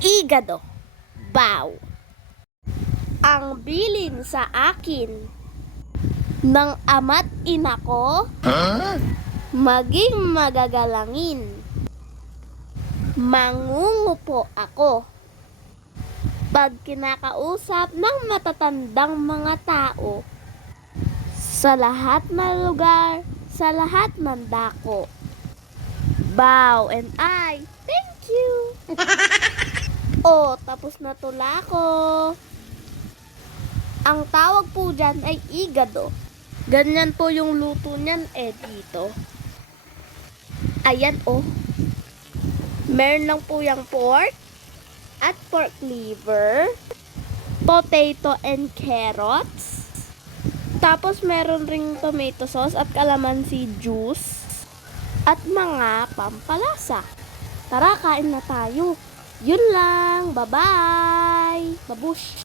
Igado. Bow. Ang bilin sa akin ng ama't ina ko, maging magagalangin. Mangungupo ako pag kinakausap ng matatandang mga tao sa lahat ng lugar, sa lahat ng dako. Bow and I, thank you. Oh, tapos na tula ko. Ang tawag po dyan ay igado. Ganyan po yung luto niyan dito. Ayan oh. Meron lang po yung pork at pork liver, potato and carrots. Tapos meron ring tomato sauce at calamansi juice at mga pampalasa. Tara, kain na tayo. Yun lang. Bye-bye. Babush.